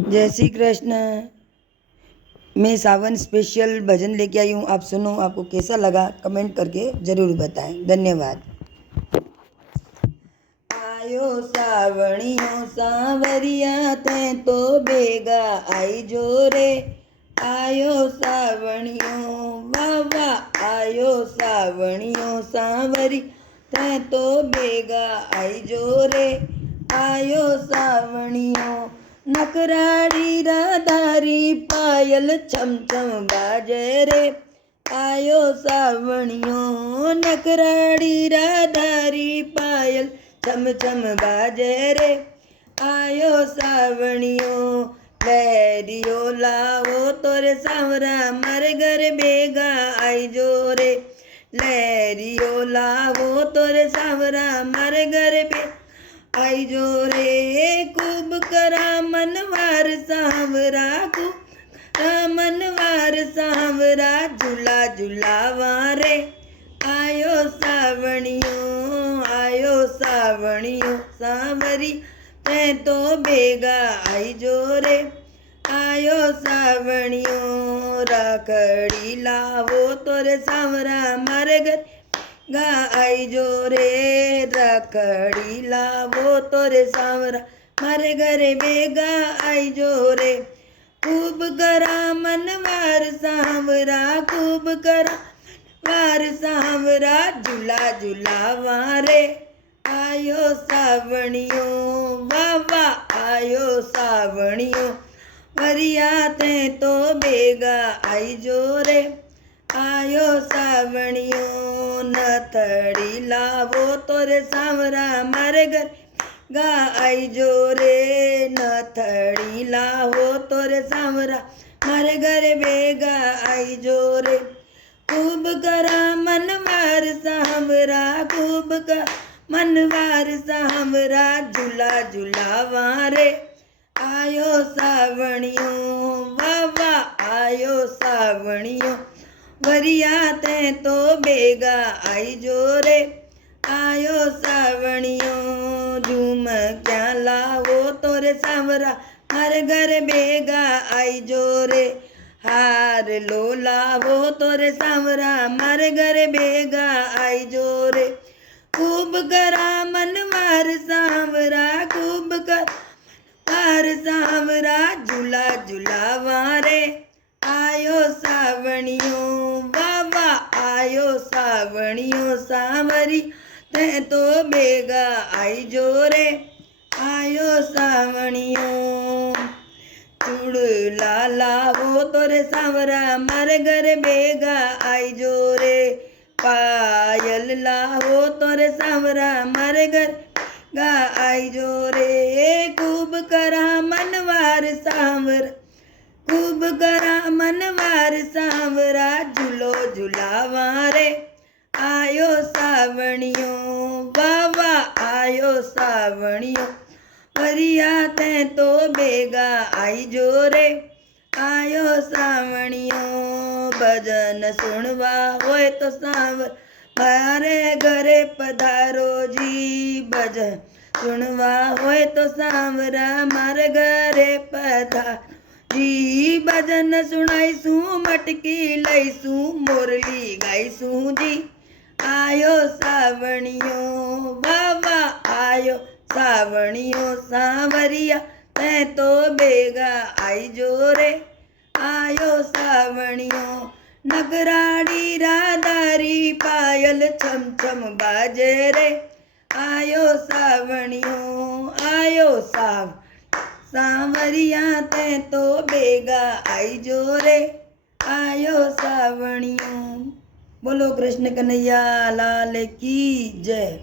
जय श्री कृष्ण। मैं सावन स्पेशल भजन लेके आई हूँ, आप सुनो। आपको कैसा लगा कमेंट करके ज़रूर बताएं। धन्यवाद। आयो सावणियों सांवरिया ते तो बेगा आई जो रे। आयो सावणियों वाह वाह, आयो सावणियों सांवरी ते तो बेगा आई जो रे। आयो सावणियों नकराड़ी राधारी पायल छम छम बाजे रे। आयो सावणियों नकराड़ी राधारी पायल छम छम बाजे रे। आयो सावणियों लहरियो लावो तोरे सावरा मारे घर बेगा आई जो रे। लहरियो लावो तोरे सावरा मारे घर बे आई जो रे। खूब करा मनवार सांवरा, खूब मनवार सांवरा झूला झूलावा रे। आयो सावणियों सांवरी ते तो बेगा आई जो रे। आयो सावणियों राखड़ी लावो तोरे सांवरा मारे घर गा आई जो रे। राखड़ी लावो तोरे सांवरा मारे घरे बेगा आई जो रे। खूब करा मनवार सांवरा, खूब करा वार सांवरा झूला झूलावा रे। आयो सावणियों वाह वाह, आयो सावणियों वरिया ते तो बेगा आई जो रे। आयो सावणियों नथड़ी लावो तोरे सांवरा मारे घर गा आई जो रे। नथड़ी लावो तोरे सांवरा मारे घर बेगा आई जो रे। खूब करा मनवार सांवरा, खूब का मनवार सांवरा झूला झूलावा रे। आयो सावणियों वाह वाह, आयो सावणियों वरिया ते तो बेगा आई जो रे। आयो सावणियों झूम क्या लावो तोरे सांवरा मारे घर बेगा आई जो रे। हार लो लावो तोरे सांवरा मारे घर बेगा आई जो रे। खूब करा मनवार सांवरा, खूब कर वार सांवरा झूला झूलावा रे। आयो सावणियों वाह वाह, आयो सावणियों सांवरी ते तो बेगा आई जो रे। आयो सावणियों चूड़ला लावो तोरे सांवरा मारे घर बेगा आई जो रे। पायल लावो तोरे सांवरा मारे घर गा आई जो रे। खूब करा मनवार सांवरा, खूब करा मनवार सांवरा झूलो झूलावा रे। आयो सावणियों वाह वाह, आयो सावणियों वरिया ते तो बेगा आई जो रे। आयो सावणियों भजन सुनवा होए तो सांवर मारे घरे पधारो जी। भजन सुनवा होए तो सांवरा मारे घरे पधारो जी। भजन सुनाईसू मटकी लईसू मोरली गाईसू जी। आयो सावणियों वाह वाह, आयो सावणियों सांवरिया ते तो बेगा आई जो रे। आयो सावणियों नगराड़ी राधारी पायल छम छम बाजे रे। आयो सावणियों आयो सांवरिया ते तो बेगा आई जो रे। आयो सावणियों। बोलो कृष्ण कन्हैया लाल की जय।